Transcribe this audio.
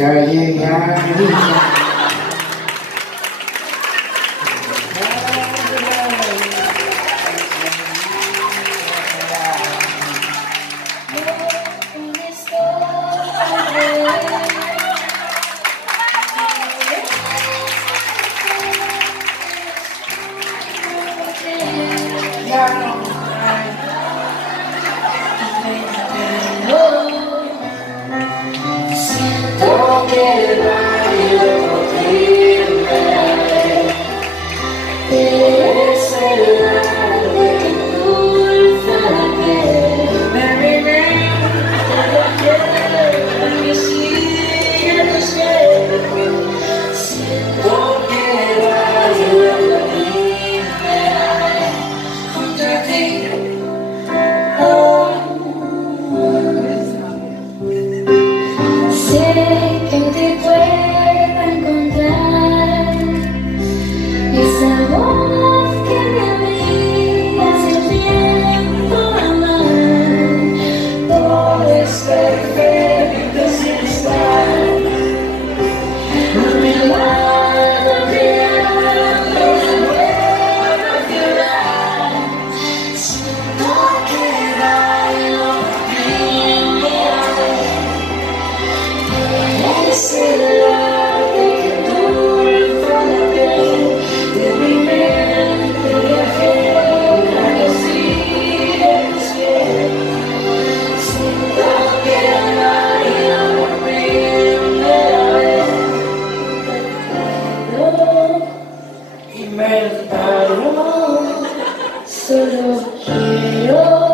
llegar. Siento que el baile horrible es el arte que endulza la piel. Baby, ven, te lo quiero que siga tu ser. Siento que el baile horrible junto a ti. Sé que te pueda encontrar esa voz que me amiga hace tiempo amar. Todo es perfecto sin estar a mi lado, brillando de nuevo a llorar. Siento que bailo es el arte que endulza la piel de mi mente viajera que sigue tus pies. Siento que el baile horrible y me paró. Solo quiero